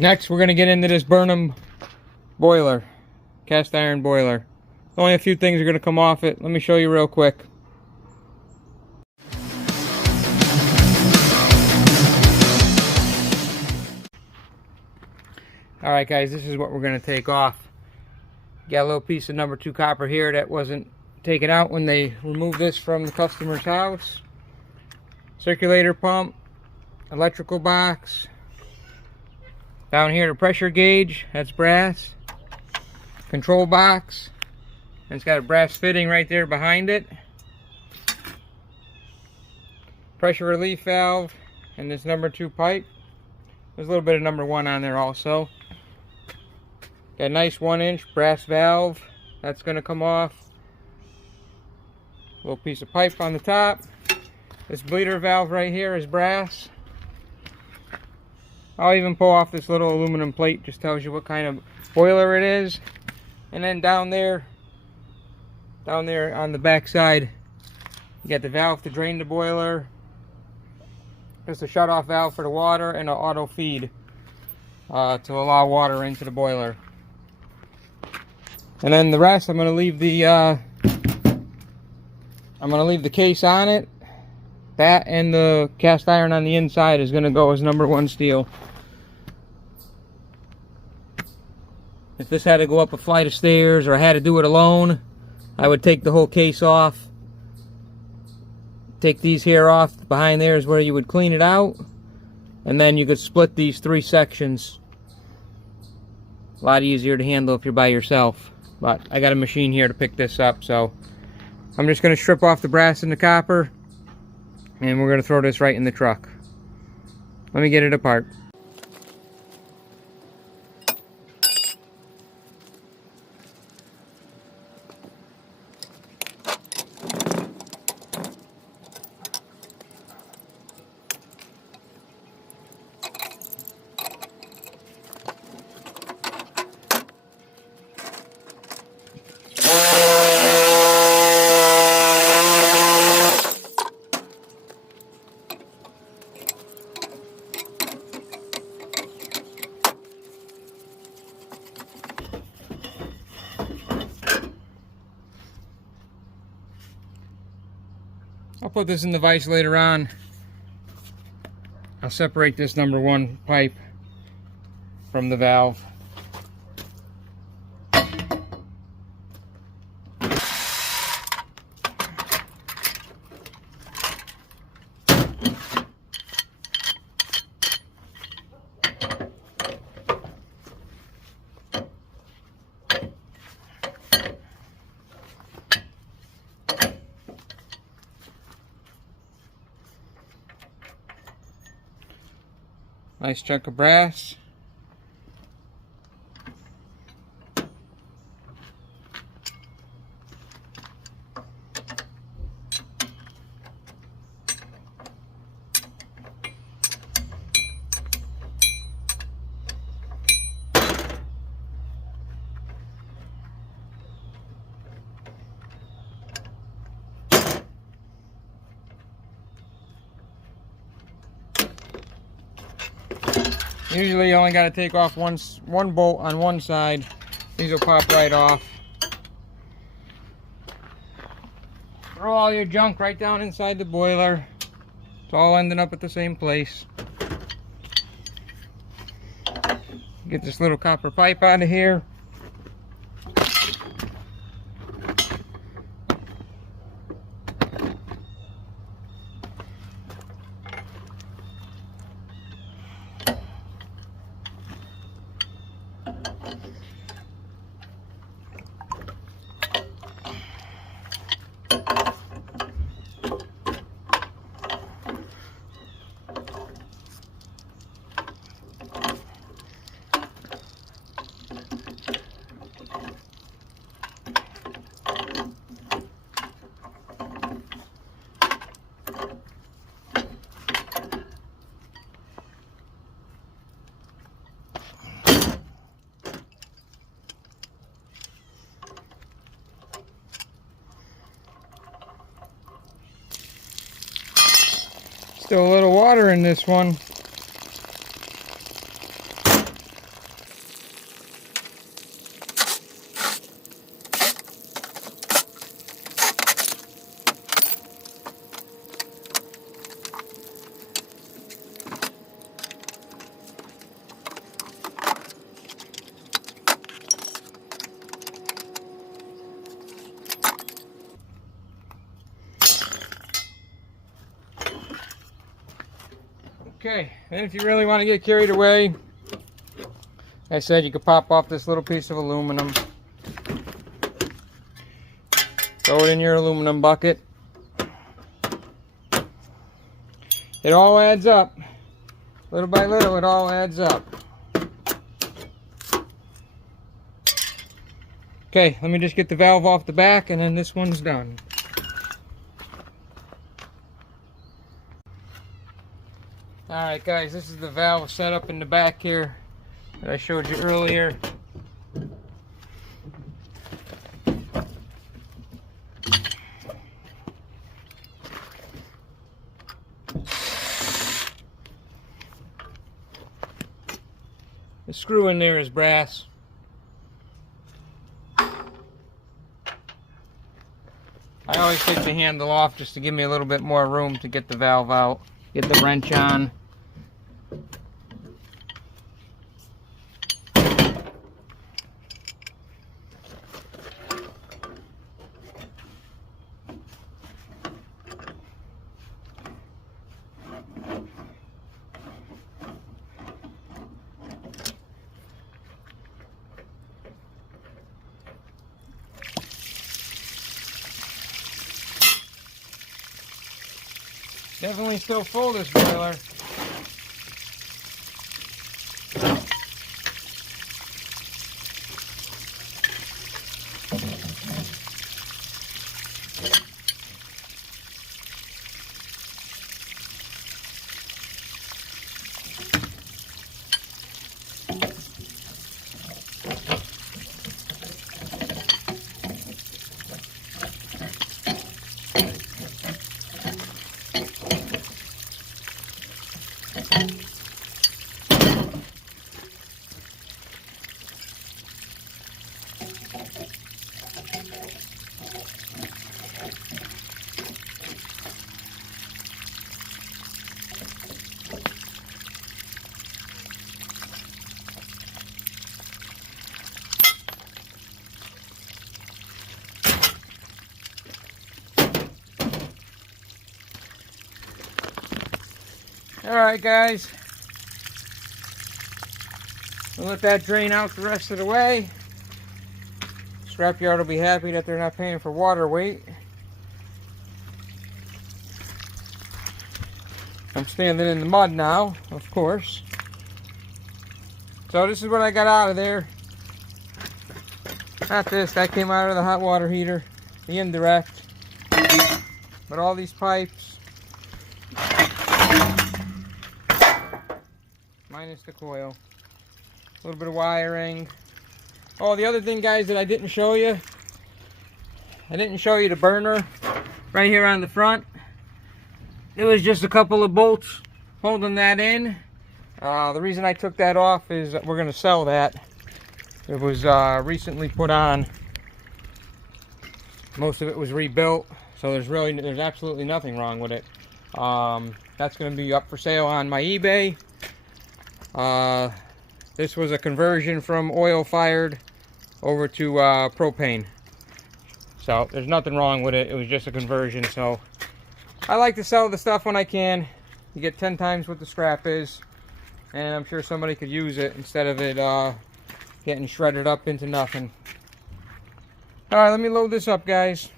Next, we're going to get into this Burnham boiler, cast iron boiler. Only a few things are going to come off it. Let me show you real quick. Alright guys, this is what we're going to take off. Got a little piece of number 2 copper here that wasn't taken out when they removed this from the customer's house. Circulator pump, electrical box. Down here the pressure gauge, that's brass. Control box, and it's got a brass fitting right there behind it. Pressure relief valve, and this number 2 pipe. There's a little bit of number 1 on there also. Got a nice 1-inch brass valve, that's going to come off. Little piece of pipe on the top. This bleeder valve right here is brass. I'll even pull off this little aluminum plate, just tells you what kind of boiler it is. And then down there on the back side, you got the valve to drain the boiler. Just a shut-off valve for the water and an auto feed to allow water into the boiler. And then the rest, I'm going to leave the case on it. That and the cast iron on the inside is going to go as number 1 steel. If this had to go up a flight of stairs or I had to do it alone, I would take the whole case off. Take these here off. Behind there is where you would clean it out. And then you could split these 3 sections. A lot easier to handle if you're by yourself. But I got a machine here to pick this up, so I'm just going to strip off the brass and the copper. And we're going to throw this right in the truck. Let me get it apart. I'll put this in the vise later on. I'll separate this number 1 pipe from the valve. Nice chunk of brass. Usually you only got to take off one bolt on one side. These will pop right off. Throw all your junk right down inside the boiler. It's all ending up at the same place. Get this little copper pipe out of here. Still a little water in this one. Okay, and if you really want to get carried away, like I said, you could pop off this little piece of aluminum, throw it in your aluminum bucket. It all adds up. Little by little, it all adds up. Okay, let me just get the valve off the back and then this one's done. Alright guys, this is the valve set up in the back here that I showed you earlier. The screw in there is brass. I always take the handle off just to give me a little bit more room to get the valve out, get the wrench on. Definitely still full, this boiler. Alright guys, we'll let that drain out the rest of the way. Scrapyard will be happy that they're not paying for water weight. I'm standing in the mud now, of course. So this is what I got out of there. Not this, that came out of the hot water heater, the indirect. But all these pipes, minus the coil. A little bit of wiring. Oh, the other thing, guys, that I didn't show you. I didn't show you the burner right here on the front. It was just a couple of bolts holding that in. The reason I took that off is that we're going to sell that. It was recently put on. Most of it was rebuilt, so there's absolutely nothing wrong with it. That's going to be up for sale on my eBay. This was a conversion from oil-fired over to propane. So there's nothing wrong with it. It was just a conversion. So I like to sell the stuff when I can. You get 10 times what the scrap is, and I'm sure somebody could use it instead of it getting shredded up into nothing. All right, let me load this up, guys.